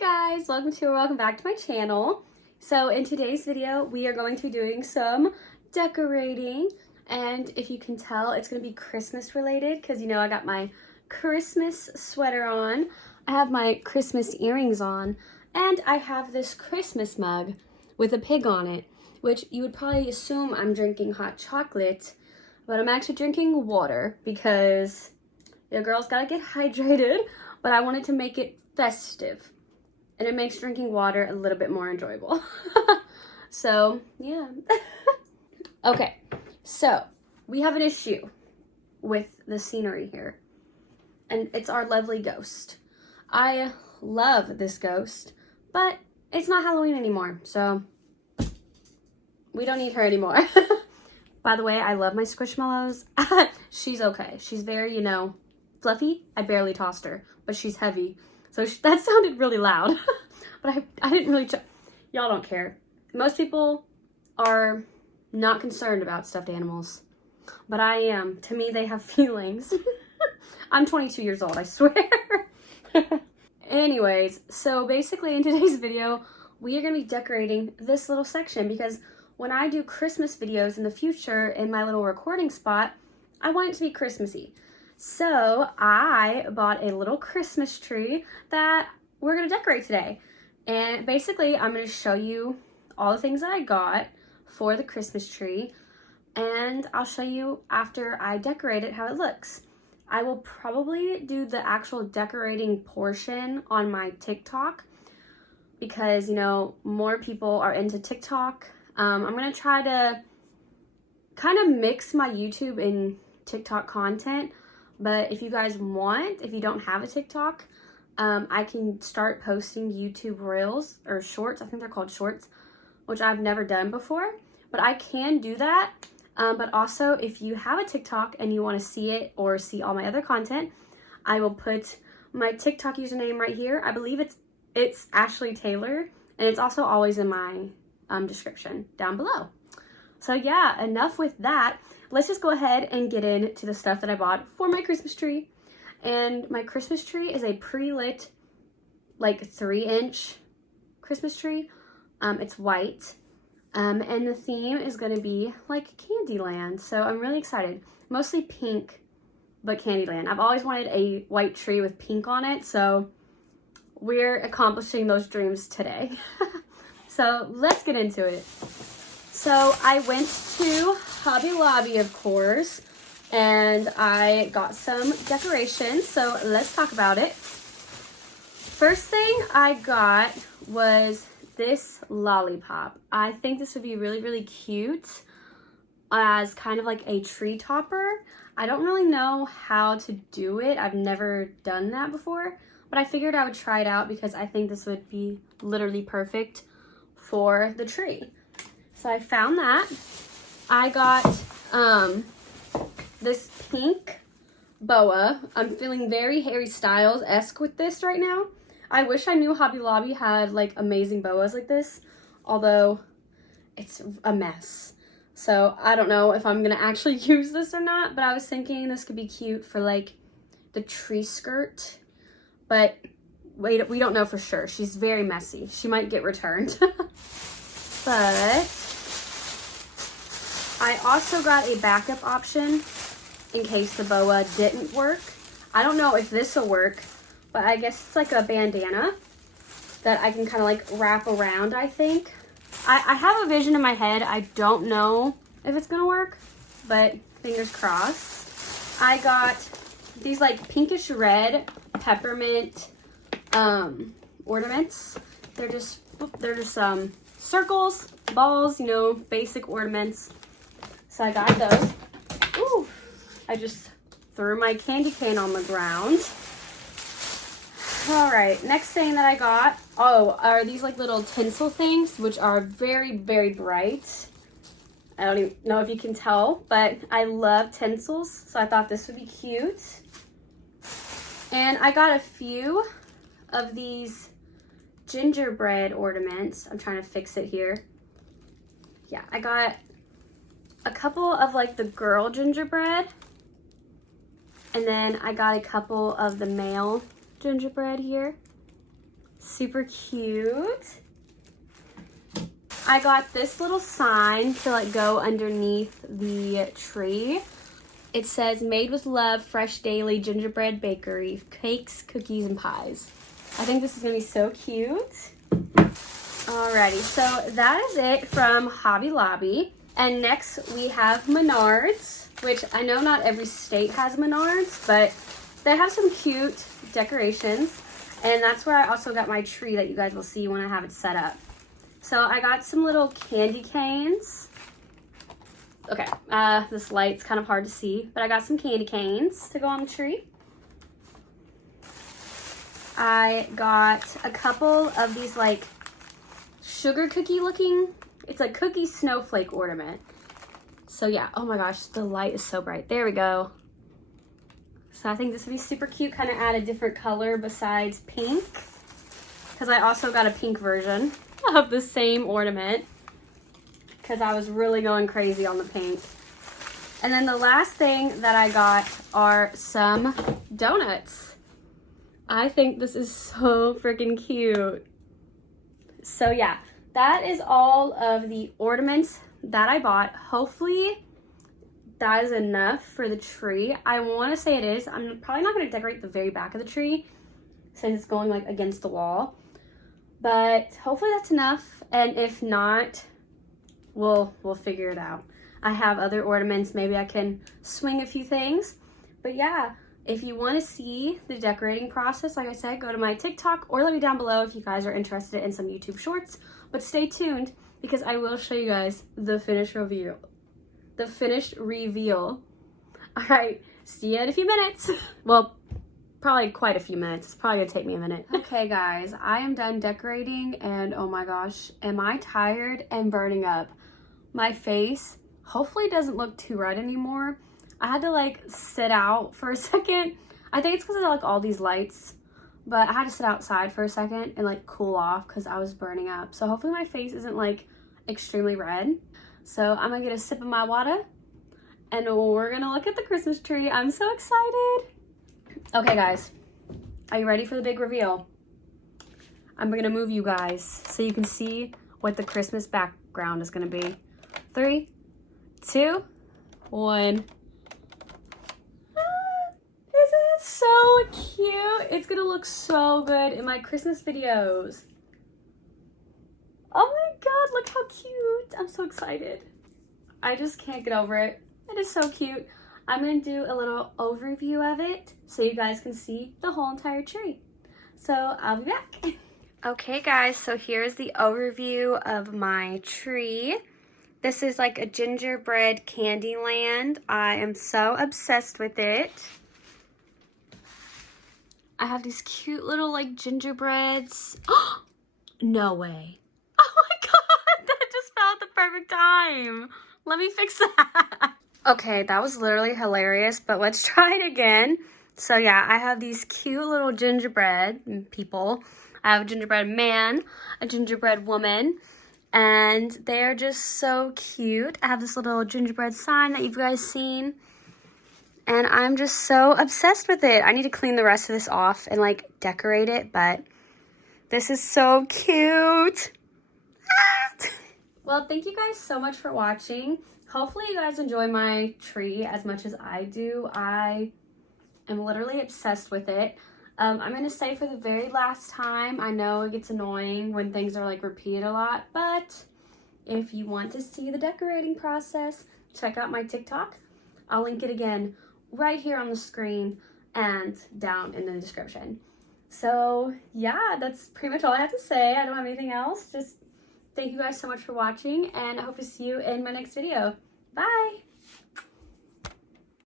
guys, welcome back to my channel. So in today's video we are going to be doing some decorating, and if you can tell, it's going to be Christmas related because you know I got my Christmas sweater on, I have my Christmas earrings on, and I have this Christmas mug with a pig on it, which you would probably assume I'm drinking hot chocolate, but I'm actually drinking water because the girls gotta get hydrated, but I wanted to make it festive, and it makes drinking water a little bit more enjoyable. So yeah. Okay, so we have an issue with the scenery here, and it's our lovely ghost. I love this ghost, but it's not Halloween anymore, so we don't need her anymore. By the way, I love my Squishmallows. She's okay. She's very, you know, fluffy. I barely tossed her, but she's heavy. So that sounded really loud. But I didn't really... Y'all don't care. Most people are not concerned about stuffed animals. But I am. To me, they have feelings. I'm 22 years old, I swear. Anyways, so basically in today's video, we are going to be decorating this little section because when I do Christmas videos in the future in my little recording spot, I want it to be Christmassy. So I bought a little Christmas tree that we're going to decorate today. And basically I'm going to show you all the things that I got for the Christmas tree, and I'll show you after I decorate it how it looks. I will probably do the actual decorating portion on my TikTok because, you know, more people are into TikTok. I'm going to try to kind of mix my YouTube and TikTok content, but if you guys want, if you don't have a TikTok, I can start posting YouTube Reels or Shorts. I think they're called Shorts, which I've never done before, but I can do that. But also, if you have a TikTok and you want to see it or see all my other content, I will put my TikTok username right here. I believe it's Ashleigh Taylor, and it's also always in my description down below. So yeah, enough with that. Let's just go ahead and get into the stuff that I bought for my Christmas tree. And my Christmas tree is a pre-lit, like 3-inch Christmas tree. It's white. And the theme is going to be like Candyland. So I'm really excited. Mostly pink, but Candyland. I've always wanted a white tree with pink on it. So we're accomplishing those dreams today. So let's get into it. So I went to Hobby Lobby, of course, and I got some decorations. So let's talk about it. First thing I got was this lollipop. I think this would be really, really cute as kind of like a tree topper. I don't really know how to do it. I've never done that before, but I figured I would try it out because I think this would be literally perfect for the tree. So I found that. I got this pink boa. I'm feeling very Harry Styles-esque with this right now. I wish I knew Hobby Lobby had like amazing boas like this, although it's a mess. So I don't know if I'm gonna actually use this or not, but I was thinking this could be cute for like the tree skirt, but wait, we don't know for sure. She's very messy. She might get returned. But I also got a backup option in case the boa didn't work. I don't know if this will work, but I guess it's like a bandana that I can kind of like wrap around, I think. I have a vision in my head. I don't know if it's gonna work, but fingers crossed. I got these like pinkish red peppermint ornaments. They're just circles, balls, you know, basic ornaments. So I got those. Ooh, I just threw my candy cane on the ground. All right, next thing that I got, are these like little tinsel things, which are very, very bright. I don't even know if you can tell, but I love tinsels, so I thought this would be cute. And I got a few of these gingerbread ornaments. I'm trying to fix it here. Yeah, I got a couple of like the girl gingerbread, and then I got a couple of the male gingerbread here. super cute. I got this little sign to like go underneath the tree. It says, made with love, fresh daily, gingerbread bakery, cakes, cookies, and pies. I think this is gonna be so cute. Alrighty, so that is it from Hobby Lobby. And next we have Menards, which I know not every state has Menards, but they have some cute decorations. And that's where I also got my tree that you guys will see when I have it set up. So I got some little candy canes. Okay, this light's kind of hard to see, but I got some candy canes to go on the tree. I got a couple of these like sugar cookie looking, it's like cookie snowflake ornament. So yeah, oh my gosh, the light is so bright. There we go. So I think this would be super cute, kind of add a different color besides pink, because I also got a pink version of the same ornament because I was really going crazy on the pink. And then the last thing that I got are some donuts. I think this is so freaking cute. So yeah, that is all of the ornaments that I bought. Hopefully that is enough for the tree. I want to say it is. I'm probably not going to decorate the very back of the tree since it's going like against the wall. But hopefully that's enough. And if not, we'll figure it out. I have other ornaments. Maybe I can swing a few things. But yeah, if you want to see the decorating process, like I said, go to my TikTok or let me down below if you guys are interested in some YouTube shorts. But stay tuned because I will show you guys the finished reveal. The finished reveal. All right, see you in a few minutes. Well, probably quite a few minutes. It's probably gonna take me a minute. Okay guys, I am done decorating and oh my gosh, am I tired and burning up. My face hopefully doesn't look too red anymore. I had to like sit out for a second. I think it's because of like all these lights, but I had to sit outside for a second and like cool off because I was burning up. So hopefully my face isn't like extremely red. So I'm gonna get a sip of my water and we're gonna look at the Christmas tree. I'm so excited. Okay guys, are you ready for the big reveal? I'm gonna move you guys so you can see what the Christmas background is gonna be. 3, 2, 1. Isn't it so cute? It's gonna look so good in my Christmas videos. Oh my god, look how cute. I'm so excited. I just can't get over it. It is so cute. I'm gonna do a little overview of it so you guys can see the whole entire tree. So I'll be back. Okay guys, so here's the overview of my tree. This is like a gingerbread candy land. I am so obsessed with it. I have these cute little like gingerbreads. No way. Oh my god, that just fell at the perfect time. Let me fix that. Okay, that was literally hilarious, but let's try it again. So yeah, I have these cute little gingerbread people. I have a gingerbread man, a gingerbread woman, and they're just so cute. I have this little gingerbread sign that you guys seen, and I'm just so obsessed with it. I need to clean the rest of this off and like decorate it, but this is so cute. Well, thank you guys so much for watching. Hopefully you guys enjoy my tree as much as I do. I am literally obsessed with it. I'm going to say for the very last time, I know it gets annoying when things are like repeated a lot, but if you want to see the decorating process, check out my TikTok. I'll link it again right here on the screen and down in the description. So yeah, that's pretty much all I have to say. I don't have anything else. Just thank you guys so much for watching, and I hope to see you in my next video. Bye!